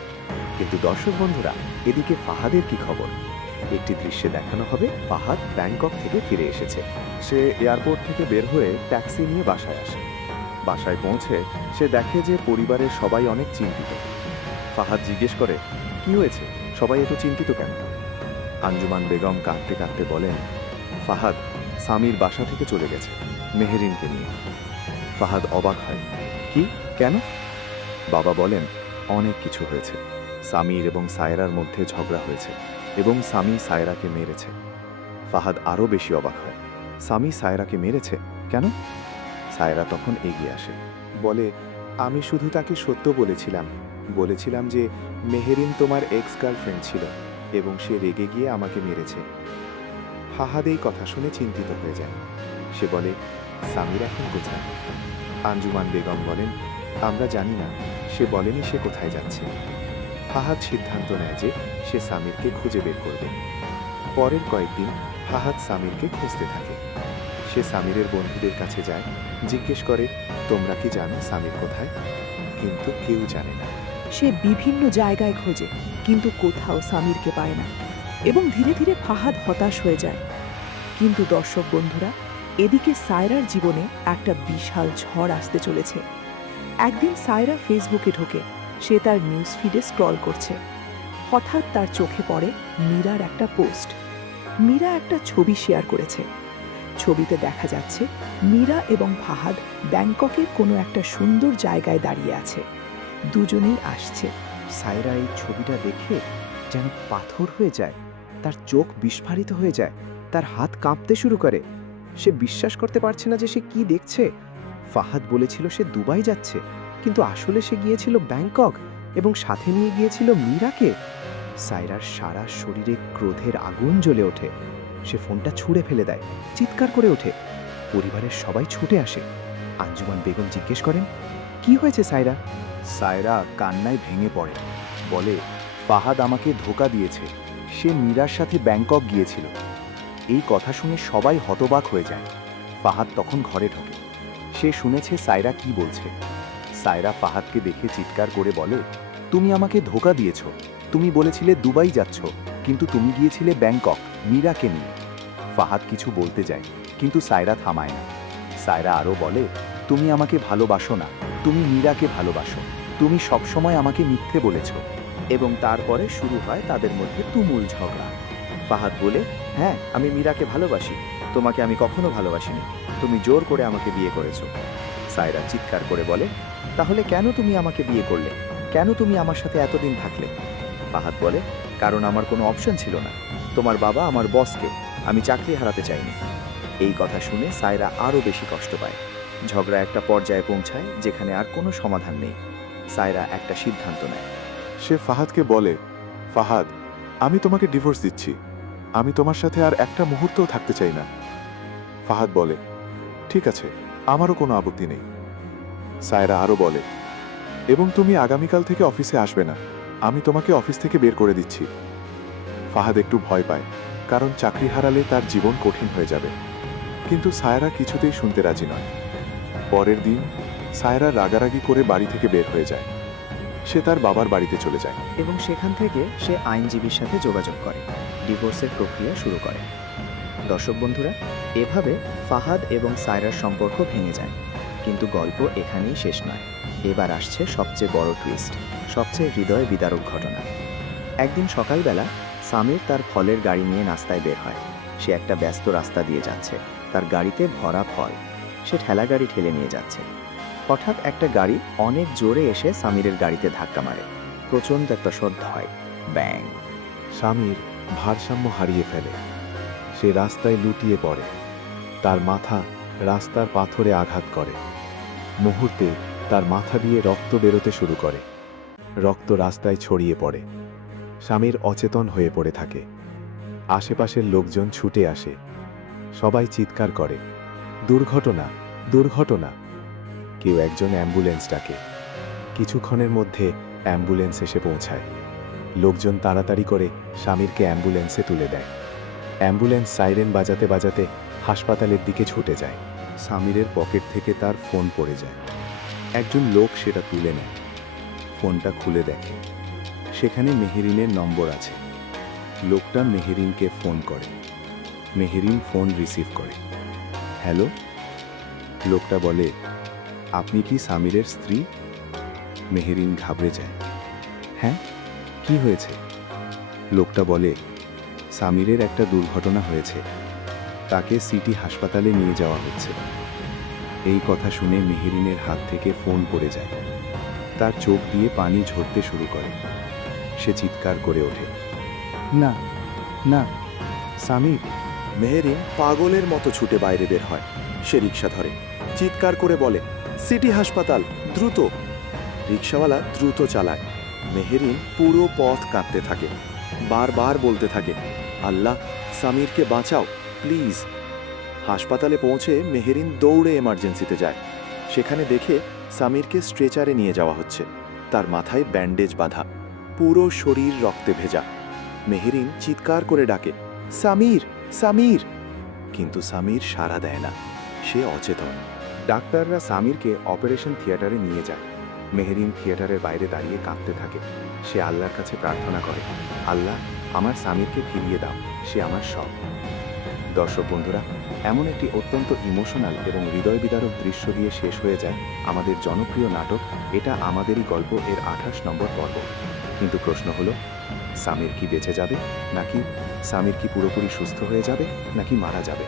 কিন্তু দর্শক বন্ধুরা, এদিকে ফাহাদের কি খবর? একটি দৃশ্যে দেখানো হবে ফাহাদ ব্যাংকক থেকে ফিরে এসেছে। সে এয়ারপোর্ট থেকে বের হয়ে ট্যাক্সি নিয়ে বাসায় আসে। বাসায় পৌঁছে সে দেখে যে পরিবারের সবাই অনেক চিন্তিত। ফাহাদ জিজ্ঞেস করে, কি হয়েছে, সবাই এত চিন্তিত কেন? আঞ্জুমান বেগম কাঁদতে কাঁদতে বলেন, ফাহাদ, সামির বাসা থেকে চলে গেছে মেহেরিনকে নিয়ে। ফাহাদ অবাক হয়, কি, কেন? বাবা বলেন, অনেক কিছু হয়েছে। সামির এবং সায়রার মধ্যে ঝগড়া হয়েছে এবং সামি সায়রাকে মেরেছে। ফাহাদ আরও বেশি অবাক হয়, সামি সায়রাকে মেরেছে কেন? সায়রা তখন এগিয়ে আসে, বলে, আমি শুধু তাকে সত্য বলেছিলাম যে মেহেরিন তোমার এক্স গার্লফ্রেন্ড ছিল এবং সে রেগে গিয়ে আমাকে মেরেছে। ফাহাদ এই কথা শুনে চিন্তিত হয়ে যায়। সে বলে, সামির এখন কোথায়? আঞ্জুমান বেগম বলেন, আমরা জানি না, সে বলেনি সে কোথায় যাচ্ছে। ফাহাদ সিদ্ধান্ত নেয় যে সে সামিরকে খুঁজে বের করবে। পরের কয়েকদিন ফাহাদ সামিরকে খুঁজতে থাকে। সে সামিরের বন্ধুদের কাছে যায়, জিজ্ঞেস করে, তোমরা কি জানো সামির কোথায়? কিন্তু কেউ জানে না। সে বিভিন্ন জায়গায় খোঁজে, কিন্তু কোথাও সামিরকে পায় না এবং ধীরে ধীরে ফাহাদ হতাশ হয়ে যায়। কিন্তু দর্শক বন্ধুরা, এদিকে সায়রার জীবনে একটা বিশাল ঝড় আসতে চলেছে। একদিন সায়রা ফেসবুকে ঢোকে, সে তার নিউজ ফিডে স্ক্রল করছে। হঠাৎ তার চোখে পড়ে মীরার একটা পোস্ট। মীরা একটা ছবি শেয়ার করেছে। ছবিতে দেখা যাচ্ছে মীরা এবং ফাহাদ ব্যাংককের কোনো একটা সুন্দর জায়গায় দাঁড়িয়ে আছে, দুজনেই আসছে। সায়রা এই ছবিটা দেখে যেন পাথর হয়ে যায়, তার চোখ বিস্ফারিত হয়ে যায়, তার হাত কাঁপতে শুরু করে। সে বিশ্বাস করতে পারছে না যে সে কি দেখছে। ফাহাদ বলেছিল সে দুবাই যাচ্ছে, কিন্তু আসলে সে গিয়েছিল ব্যাংকক এবং সাথে নিয়ে গিয়েছিল মীরাকে। সায়রার সারা শরীরে ক্রোধের আগুন জ্বলে ওঠে। সে ফোনটা ছুঁড়ে ফেলে দেয়, চিৎকার করে ওঠে। পরিবারের সবাই ছুটে আসে। আঞ্জুমান বেগম জিজ্ঞেস করেন, কি হয়েছে সায়রা? সায়রা কান্নায় ভেঙে পড়ে, বলে, ফাহাদ আমাকে ধোঁকা দিয়েছে, সে মীরার সাথে ব্যাংকক গিয়েছিল। এই কথা শুনে সবাই হতবাক হয়ে যায়। ফাহাদ তখন ঘরে ঢোকে। সে শুনেছে সায়রা কি বলছে। সায়রা ফাহাদকে দেখে চিৎকার করে বলে, তুমি আমাকে ধোঁকা দিয়েছ, তুমি বলেছিলে দুবাই যাচ্ছ, কিন্তু তুমি গিয়েছিলে ব্যাংকক মীরাকে নিয়ে। ফাহাদ কিছু বলতে যায়, কিন্তু সায়রা থামায় না। সায়রা আরও বলে, তুমি আমাকে ভালোবাসো না, তুমি মীরাকে ভালোবাসো, তুমি সবসময় আমাকে মিথ্যে বলেছ। এবং তারপরে শুরু হয় তাদের মধ্যে তুমুল ঝগড়া। ফাহাদ বলে, হ্যাঁ, আমি মীরাকে ভালোবাসি, তোমাকে আমি কখনো ভালোবাসিনি, তুমি জোর করে আমাকে বিয়ে করেছো। সায়রা চিৎকার করে বলে, তাহলে কেন তুমি আমাকে বিয়ে করলে, কেন তুমি আমার সাথে এতদিন থাকলে? ফাহাদ বলে, কারণ আমার কোনো অপশন ছিল না, তোমার বাবা আমার বসকে, আমি চাকরি হারাতে চাইনি। এই কথা শুনে সায়রা আরও বেশি কষ্ট পায়। ঝগড়া একটা পর্যায়ে পৌঁছায় যেখানে আর কোনো সমাধান নেই। সায়রা একটা সিদ্ধান্ত নেয়। সে ফাহাদকে বলে, ফাহাদ, আমি তোমাকে ডিভোর্স দিচ্ছি, আমি তোমার সাথে আর একটা মুহূর্তও থাকতে চাই না। ফাহাদ বলে, ঠিক আছে, আমারও কোনো আপত্তি নেই। সায়রা আরও বলে, এবং তুমি আগামীকাল থেকে অফিসে আসবে না, আমি তোমাকে অফিস থেকে বের করে দিচ্ছি। ফাহাদ একটু ভয় পায়, কারণ চাকরি হারালে তার জীবন কঠিন হয়ে যাবে। কিন্তু সায়রা কিছুতেই শুনতে রাজি নয়। পরের দিন সায়রা রাগারাগি করে বাড়ি থেকে বের হয়ে যায়। সে তার বাবার বাড়িতে চলে যায় এবং সেখান থেকে সে আইনজীবীর সাথে যোগাযোগ করে, ডিভোর্সের প্রক্রিয়া শুরু করে। দর্শক বন্ধুরা, এভাবে ফাহাদ এবং সায়রার সম্পর্ক ভেঙে যায়। কিন্তু গল্প এখানেই শেষ নয়। এবার আসছে সবচেয়ে বড় টুইস্ট, সবচেয়ে হৃদয় বিদারক ঘটনা। একদিন সকালবেলা সামির তার ফলের গাড়ি নিয়ে নাস্তায় বের হয়। সে একটা ব্যস্ত রাস্তা দিয়ে যাচ্ছে, তার গাড়িতে ভরা ফল। সে ঠেলা গাড়ি ঠেলে নিয়ে যাচ্ছে। হঠাৎ একটা গাড়ি অনেক জোরে এসে সামিরের গাড়িতে ধাক্কা মারে। প্রচণ্ড একটা শব্দ হয়, ব্যাং। সামির ভারসাম্য হারিয়ে ফেলে। সে সে রাস্তায় লুটিয়ে পড়ে। তার মাথা রাস্তার পাথরে আঘাত করে। মুহূর্তে তার মাথা দিয়ে রক্ত বেরোতে শুরু করে। রক্ত রাস্তায় ছড়িয়ে পড়ে। স্বামীর অচেতন হয়ে পড়ে থাকে। আশেপাশের লোকজন ছুটে আসে। সবাই চিৎকার করে, দুর্ঘটনা, দুর্ঘটনা। কেউ একজন অ্যাম্বুলেন্স ডাকে। কিছুক্ষণের মধ্যে অ্যাম্বুলেন্স এসে পৌঁছায়। লোকজন তাড়াতাড়ি করে স্বামীরকে অ্যাম্বুলেন্সে তুলে দেয়। অ্যাম্বুলেন্স সাইরেন বাজাতে বাজাতে হাসপাতালের দিকে ছুটে যায়। সামিরের পকেট থেকে তার ফোন পড়ে যায়। একজন লোক সেটা তুলে নেয়। ফোনটা খুলে দেখে সেখানে মেহেরিনের নম্বর আছে। লোকটা মেহেরিনকে ফোন করে। মেহেরিন ফোন রিসিভ করে। হ্যালো। লোকটা বলে, আপনি কি সামিরের স্ত্রী? মেহেরিন ঘাবড়ে যায়। হ্যাঁ, কি হয়েছে? লোকটা বলে, সামিরের একটা দুর্ঘটনা হয়েছে, তাকে সিটি হাসপাতালে নিয়ে যাওয়া হচ্ছে। এই কথা শুনে মেহেরিনের হাত থেকে ফোন পড়ে যায়। তার চোখ দিয়ে পানি ঝরতে শুরু করে। সে চিৎকার করে ওঠে, না না, সামির। মেহেরিন পাগলের মতো ছুটে বাইরে বের হয়। সে রিক্সা ধরে, চিৎকার করে বলে, সিটি হাসপাতাল, দ্রুত। রিক্সাওয়ালা দ্রুত চালায়। মেহেরিন পুরো পথ কাঁদতে থাকে, বারবার বলতে থাকে, আল্লাহ, সামিরকে বাঁচাও প্লিজ। হাসপাতালে পৌঁছে মেহেরিন দৌড়ে এমার্জেন্সিতে যায়। সেখানে দেখে সামিরকে স্ট্রেচারে নিয়ে যাওয়া হচ্ছে। তার মাথায় ব্যান্ডেজ বাঁধা, পুরো শরীর রক্তে ভেজা। মেহেরিন চিৎকার করে ডাকে, সামির, সামির। কিন্তু সামির সাড়া দেয় না, সে অচেতন। ডাক্তাররা সামিরকে অপারেশন থিয়েটারে নিয়ে যায়। মেহেরিন থিয়েটারের বাইরে দাঁড়িয়ে কাঁদতে থাকে। সে আল্লাহর কাছে প্রার্থনা করে, আল্লাহ, আমার সামিরকে ফিরিয়ে দাও, সে আমার সব। দর্শক বন্ধুরা, এমন একটি অত্যন্ত ইমোশনাল এবং হৃদয় বিদারক দৃশ্য দিয়ে শেষ হয়ে যায় আমাদের জনপ্রিয় নাটক এটা আমাদেরই গল্প এর 28 নম্বর পর্ব। কিন্তু প্রশ্ন হলো, সামির কি বেঁচে যাবে, নাকি সামির কি পুরোপুরি সুস্থ হয়ে যাবে, নাকি মারা যাবে?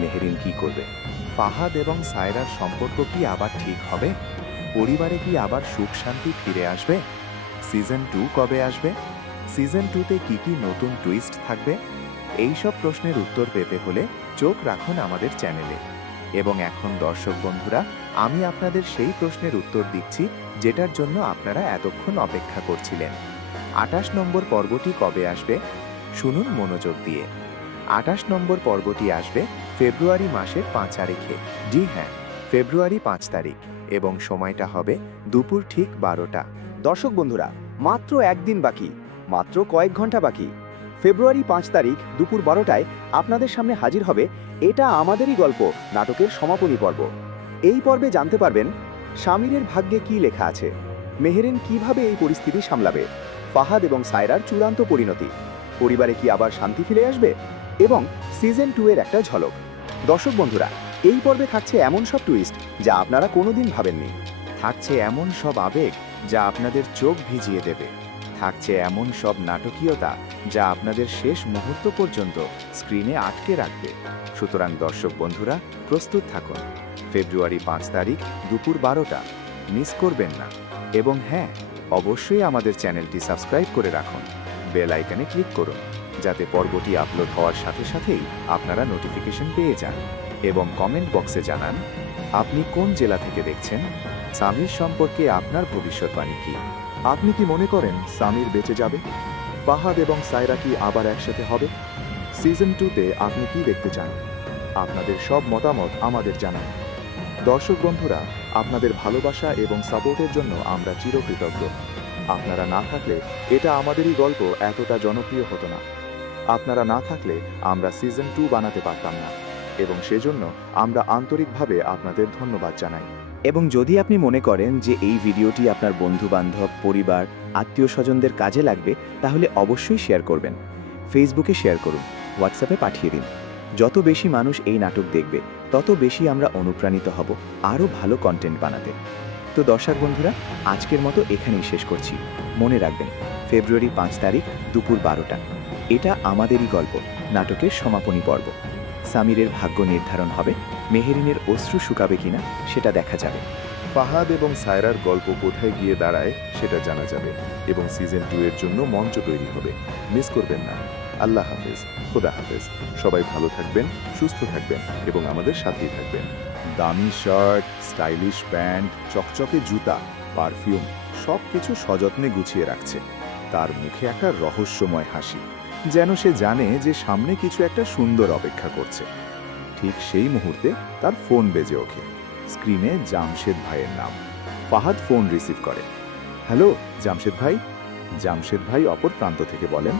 মেহেরিন কি করবে? ফাহাদ এবং সায়রার সম্পর্ক কি আবার ঠিক হবে? পরিবারে কি আবার সুখ শান্তি ফিরে আসবে? সিজন 2 কবে আসবে? সিজন 2তে কি কি নতুন টুইস্ট থাকবে? এই সব প্রশ্নের উত্তর পেতে হলে চোখ রাখুন আমাদের চ্যানেলে। এবং এখন দর্শক বন্ধুরা, আমি আপনাদের সেই প্রশ্নের উত্তর দিচ্ছি যেটার জন্য আপনারা এতক্ষণ অপেক্ষা করছিলেন। 28 নম্বর পর্বটি কবে আসবে? শুনুন মনোযোগ দিয়ে। 28 নম্বর পর্বটি আসবে ফেব্রুয়ারি মাসের 5 তারিখে। জি হ্যাঁ, ফেব্রুয়ারি 5 তারিখ, এবং সময়টা হবে দুপুর ঠিক 12টা। দর্শক বন্ধুরা, মাত্র একদিন বাকি, মাত্র কয়েক ঘন্টা বাকি। ফেব্রুয়ারি 5 তারিখ দুপুর 12টায় আপনাদের সামনে হাজির হবে এটা আমাদেরই গল্প নাটকের সমাপনী পর্ব। এই পর্বে জানতে পারবেন সামিরের ভাগ্যে কি লেখা আছে, মেহেরিন কিভাবে এই পরিস্থিতি সামলাবে, ফাহাদ এবং সায়রার চূড়ান্ত পরিণতি, পরিবারে কি আবার শান্তি ফিরে আসবে, এবং সিজন 2 এর একটা ঝলক। দর্শক বন্ধুরা, এই পর্বে থাকছে এমন সব টুইস্ট যা আপনারা কোনোদিন ভাবেননি। থাকছে এমন সব আবেগ যা আপনাদের চোখ ভিজিয়ে দেবে। থাকছে এমন সব নাটকীয়তা যা আপনাদের শেষ মুহূর্ত পর্যন্ত স্ক্রিনে আটকে রাখবে। সুতরাং দর্শক বন্ধুরা, প্রস্তুত থাকুন। ফেব্রুয়ারি 5 তারিখ দুপুর 12টা, মিস করবেন না। এবং হ্যাঁ, অবশ্যই আমাদের চ্যানেলটি সাবস্ক্রাইব করে রাখুন। বেল আইকনে ক্লিক করুন যাতে পর্বটি আপলোড হওয়ার সাথে সাথেই আপনারা নোটিফিকেশন পেয়ে যান। এবং কমেন্ট বক্সে জানান আপনি কোন জেলা থেকে দেখছেন, সামির সম্পর্কে আপনার ভবিষ্যৎবাণী কি। আপনি কি মনে করেন সামির বেঁচে যাবে? ফাহাদ এবং সায়রা কি আবার একসাথে হবে? সিজন 2তে আপনি কি দেখতে চান? আপনাদের সব মতামত আমাদের জানান। দর্শক বন্ধুরা, আপনাদের ভালোবাসা এবং সাপোর্টের জন্য আমরা চিরকৃতজ্ঞ। আপনারা না থাকলে এটা আমাদেরই গল্প এতটা জনপ্রিয় হতো না। আপনারা না থাকলে আমরা সিজন 2 বানাতে পারতাম না, এবং সেজন্য আমরা আন্তরিকভাবে আপনাদের ধন্যবাদ জানাই। এবং যদি আপনি মনে করেন যে এই ভিডিওটি আপনার বন্ধু বান্ধব, পরিবার, আত্মীয় স্বজনদের কাজে লাগবে, তাহলে অবশ্যই শেয়ার করবেন। ফেসবুকে শেয়ার করুন, হোয়াটসঅ্যাপে পাঠিয়ে দিন। যত বেশি মানুষ এই নাটক দেখবে, তত বেশি আমরা অনুপ্রাণিত হব আরও ভালো কন্টেন্ট বানাতে। তো দর্শক বন্ধুরা, আজকের মতো এখানেই শেষ করছি। মনে রাখবেন, ফেব্রুয়ারি 5 তারিখ দুপুর 12টা, এটা আমাদেরই গল্প নাটকের সমাপনী পর্ব। সামিরের ভাগ্য নির্ধারণ হবে, মেহেরিনের অশ্রু শুকাবে কিনা সেটা দেখা যাবে। ফাহাদ এবং সায়রার গল্প কোথায় গিয়ে দাঁড়ায় সেটা জানা যাবে, এবং সিজন 2 এর জন্য মঞ্চ তৈরি হবে। মিস করবেন না। আল্লাহ হাফেজ, খোদা হাফেজ। সবাই ভালো থাকবেন, সুস্থ থাকবেন এবং আমাদের সাথেই থাকবেন। দামি শার্ট, স্টাইলিশ প্যান্ট, চকচকে জুতা, পারফিউম সব কিছু সযত্নে গুছিয়ে রাখছে। তার মুখে একটা রহস্যময় হাসি, যেন সে জানে যে সামনে কিছু একটা সুন্দর অপেক্ষা করছে। ঠিক সেই মুহূর্তে তার ফোন বেজে ওঠে। স্ক্রিনে জামশেদ ভাইয়ের নাম। ফাহাদ ফোন রিসিভ করে। হ্যালো জামশেদ ভাই। জামশেদ ভাই অপর প্রান্ত থেকে বলেন,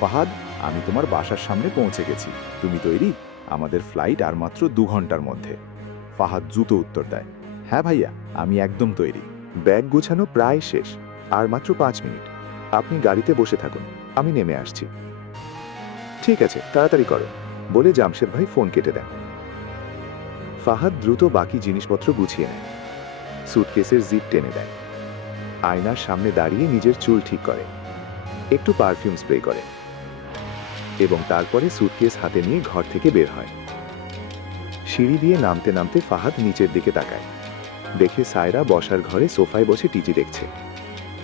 ফাহাদ, আমি তোমার বাসার সামনে পৌঁছে গেছি। তুমি তৈরি? আমাদের ফ্লাইট আর মাত্র 2 ঘন্টার মধ্যে। ফাহাদ দ্রুত উত্তর দেয়, হ্যাঁ ভাইয়া, আমি একদম তৈরি। ব্যাগ গোছানো প্রায় শেষ, আর মাত্র 5 মিনিট। আপনি গাড়িতে বসে থাকুন, আমি নেমে আসছি। ঠিক আছে, তাড়াতাড়ি করো, বলে জামশেদ ভাই ফোন কেটে দেন। ফাহাদ দ্রুত বাকি জিনিসপত্র গুছিয়ে নেয়। সুটকেসের জিপ টেনে দেয়। আয়নার সামনে দাঁড়িয়ে নিজের চুল ঠিক করে, একটু পারফিউম স্প্রে করে এবং তারপরে সুটকেস হাতে নিয়ে ঘর থেকে বের হয়। সিঁড়ি দিয়ে নামতে নামতে ফাহাদ নিচের দিকে তাকায়। দেখে সায়রা বসার ঘরে সোফায় বসে টিভি দেখছে।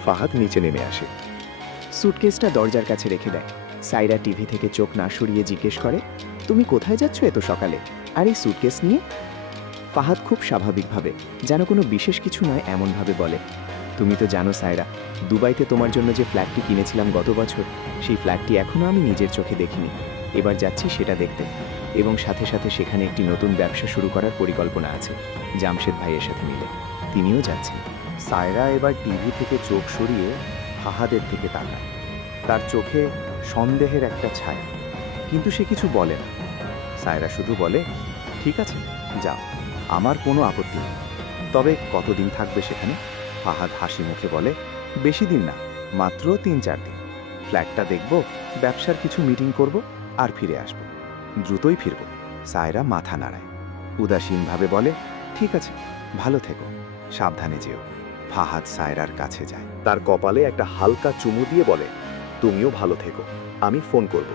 ফাহাদ নিচে নেমে আসে। সুটকেসটা দরজার কাছে রেখে দেয়। সাইরা টিভি থেকে চোখ না সরিয়ে জিজ্ঞেস করে, তুমি কোথায় যাচ্ছ এত সকালে, আর এই সুটকেস নিয়ে? ফাহাদ খুব স্বাভাবিকভাবে, যেন কোনো বিশেষ কিছু নয় এমনভাবে বলে, তুমি তো জানো সায়রা, দুবাইতে তোমার জন্য যে ফ্ল্যাটটি কিনেছিলাম গত বছর, সেই ফ্ল্যাটটি এখনও আমি নিজের চোখে দেখিনি। এবার যাচ্ছি সেটা দেখতে, এবং সাথে সাথে সেখানে একটি নতুন ব্যবসা শুরু করার পরিকল্পনা আছে জামশেদ ভাইয়ের সাথে মিলে। তিনিও যাচ্ছেন। সায়রা এবার টিভি থেকে চোখ সরিয়ে ফাহাদের দিকে তাকায়। তার চোখে সন্দেহের একটা ছায়া, কিন্তু সে কিছু বলে না। সায়রা শুধু বলে, ঠিক আছে যাও, আমার কোনো আপত্তি নেই, তবে কতদিন থাকবে সেখানে? ফাহাদ হাসি মুখে বলে, বেশি দিন না, মাত্র 3-4 দিন। ফ্ল্যাটটা দেখব, ব্যবসার কিছু মিটিং করব, আর ফিরে আসব। দ্রুতই ফিরব। সায়রা মাথা নাড়ায়, উদাসীনভাবে বলে, ঠিক আছে, ভালো থেকো, সাবধানে যেও। ফাহাদ সায়রার কাছে যায়, তার কপালে একটা হালকা চুমু দিয়ে বলে, তুমিও ভালো থেকো, আমি ফোন করব।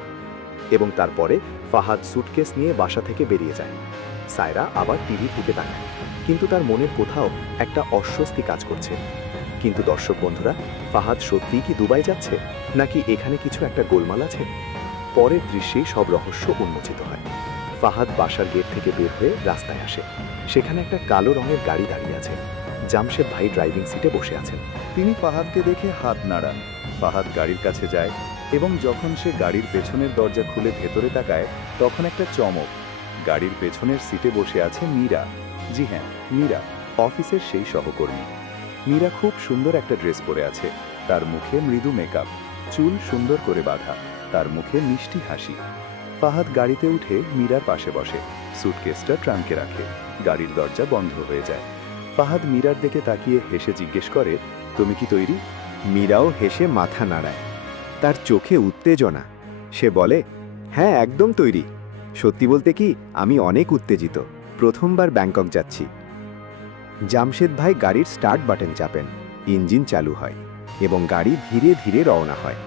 এবং তারপরে ফাহাদ সুটকেস নিয়ে বাসা থেকে বেরিয়ে যায়। সায়রা আবার টিভি থেকে তাকায়, কিন্তু তার মনের কোথাও একটা অস্বস্তি কাজ করছে। কিন্তু দর্শক বন্ধুরা, ফাহাদ সত্যিই কি দুবাই যাচ্ছে, নাকি এখানে কিছু একটা গোলমাল আছে? পরের দৃশ্যেই সব রহস্য উন্মোচিত হয়। ফাহাদ বাসার গেট থেকে বের হয়ে রাস্তায় আসে। সেখানে একটা কালো রঙের গাড়ি দাঁড়িয়ে আছে। জামশেদ ভাই ড্রাইভিং সিটে বসে আছেন। তিনি ফাহাদকে দেখে হাত নাড়ান। ফাহাদ গাড়ির কাছে যায় এবং যখন সে গাড়ির পেছনের দরজা খুলে ভেতরে তাকায়, তখন একটা চমক। গাড়ির পেছনের সিটে বসে আছে মীরা। জি হ্যাঁ, মীরা, অফিসের সেই সহকর্মী। মীরা খুব সুন্দর একটা ড্রেস পরে আছে। তার মুখে মৃদু মেকআপ, চুল সুন্দর করে বাঁধা, তার মুখে মিষ্টি হাসি। ফাহাদ গাড়িতে উঠে মীরার পাশে বসে, সুটকেসটা ট্রাঙ্কে রাখে। গাড়ির দরজা বন্ধ হয়ে যায়। ফাহাদ মীরার দিকে তাকিয়ে হেসে জিজ্ঞেস করে, তুমি কি তৈরি? মীরাও হেসে মাথা নাড়ায়, তার চোখে উত্তেজনা। সে বলে, হ্যাঁ একদম তৈরি। সত্যি বলতে কি, আমি অনেক উত্তেজিত। প্রথমবার ব্যাংকক যাচ্ছি। জামশেদ ভাই গাড়ির স্টার্ট বাটন চাপেন, ইঞ্জিন চালু হয় এবং গাড়ি ধীরে ধীরে রওনা হয়।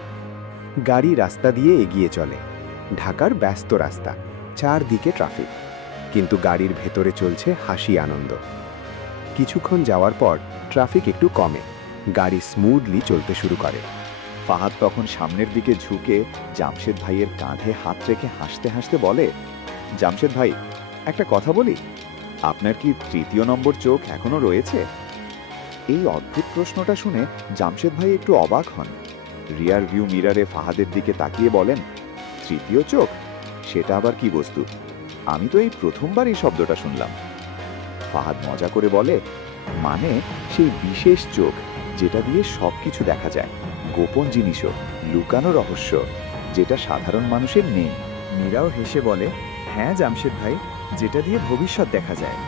গাড়ি রাস্তা দিয়ে এগিয়ে চলে। ঢাকার ব্যস্ত রাস্তা, চারদিকে ট্রাফিক, কিন্তু গাড়ির ভেতরে চলছে হাসি আনন্দ। কিছুক্ষণ যাওয়ার পর ট্রাফিক একটু কমে, গাড়ি স্মুথলি চলতে শুরু করে। ফাহাদ তখন সামনের দিকে ঝুঁকে জামশেদ ভাইয়ের কাঁধে হাত রেখে হাসতে হাসতে বলে, জামশেদ ভাই, একটা কথা বলি, আপনার কি 3য় নম্বর চোখ এখনো রয়েছে? এই অদ্ভুত প্রশ্নটা শুনে জামশেদ ভাই একটু অবাক হন। রিয়ার ভিউ মিরারে ফাহাদের দিকে তাকিয়ে বলেন, 3য় চোখ? সেটা আবার কি বস্তু? আমি তো এই প্রথমবার এই শব্দটা শুনলাম। ফাহাদ মজা করে বলে, মানে সেই বিশেষ চোখ যেটা দিয়ে সবকিছু দেখা যায়, গোপন জিনিসও, লুকানো রহস্য, যেটা সাধারণ মানুষের নেই। মীরাও হেসে বলে, হ্যাঁ জামশেদ ভাই, যেটা দিয়ে ভবিষ্যৎ দেখা যায়।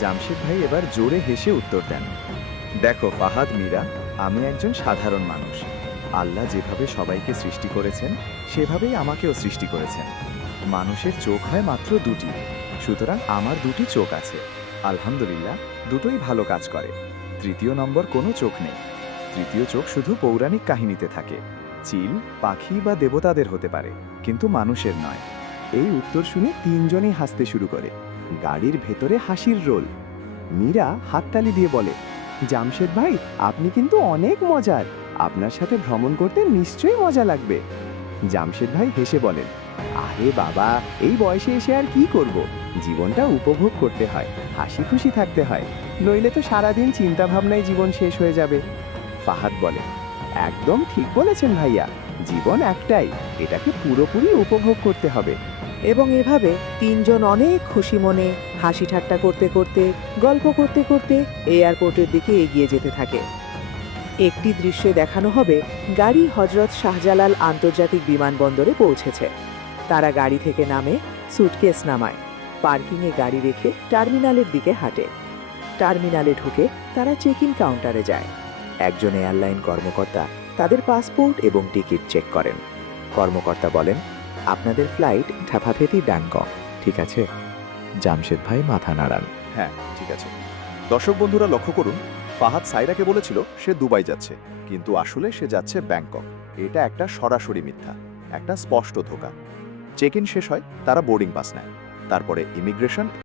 জামশেদ ভাই এবার জোরে হেসে উত্তর দেন, দেখো ফাহাদ, মীরা, আমি একজন সাধারণ মানুষ। আল্লাহ যেভাবে সবাইকে সৃষ্টি করেছেন, সেভাবেই আমাকেও সৃষ্টি করেছেন। মানুষের চোখ হয় মাত্র 2টি, সুতরাং আমার 2টি চোখ আছে। আলহামদুলিল্লাহ, দুটোই ভালো কাজ করে। 3য় নম্বর কোনো চোখ নেই। 3য় চোখ শুধু পৌরাণিক কাহিনীতে থাকে, চিল, পাখি বা দেবতাদের হতে পারে, কিন্তু মানুষের নয়। এই উত্তর শুনে তিনজনেই হাসতে শুরু করে। গাড়ির ভেতরে হাসির রোল। মীরা হাততালি দিয়ে বলে, জামশেদ ভাই, আপনি কিন্তু অনেক মজার। আপনার সাথে ভ্রমণ করতে নিশ্চয়ই মজা লাগবে। জামশেদ ভাই হেসে বলেন, আরে বাবা, এই বয়সে এসে আর কি করব? জীবনটা উপভোগ করতে হয়, হাসি খুশি থাকতে হয়, নইলে তো সারাদিন চিন্তা ভাবনায় জীবন শেষ হয়ে যাবে। ফাহাদ বলে, একদম ঠিক বলেছেন ভাইয়া, জীবন একটাই, এটাকে পুরোপুরি উপভোগ করতে হবে। এবং এভাবে তিনজন অনেক খুশি মনে হাসি ঠাট্টা করতে করতে গল্প করতে করতে এয়ারপোর্টের দিকে এগিয়ে যেতে থাকে। একটি দৃশ্যে দেখানো হবে গাড়ি হজরত শাহজালাল আন্তর্জাতিক বিমানবন্দরে পৌঁছেছে। তারা গাড়ি থেকে নামে, সুটকেস নামায়, পার্কিংয়ে গাড়ি রেখে টার্মিনালের দিকে হাঁটে। টার্মিনালে ঢুকে তারা চেক ইন কাউন্টারে যায়। একজন এয়ারলাইন কর্মকর্তা তাদের পাসপোর্ট এবং টিকিট চেক করেন। কর্মকর্তা বলেন, আপনাদের ফ্লাইট ঢাকাথেতি ব্যাংকক, ঠিক আছে? জামশেদ ভাই মাথা নাড়ান। হ্যাঁ, ঠিক আছে। দর্শক বন্ধুরা লক্ষ্য করুন, ফাহাদ সাইরাকে বলেছিল সে দুবাই যাচ্ছে, কিন্তু আসলে সে যাচ্ছে ব্যাংকক। এটা একটা সরাসরি মিথ্যা, একটা স্পষ্ট ধোঁকা। চেক ইন শেষ হয়, তারা বোর্ডিং পাস নেয়, তারপরে ইমিগ্রেশন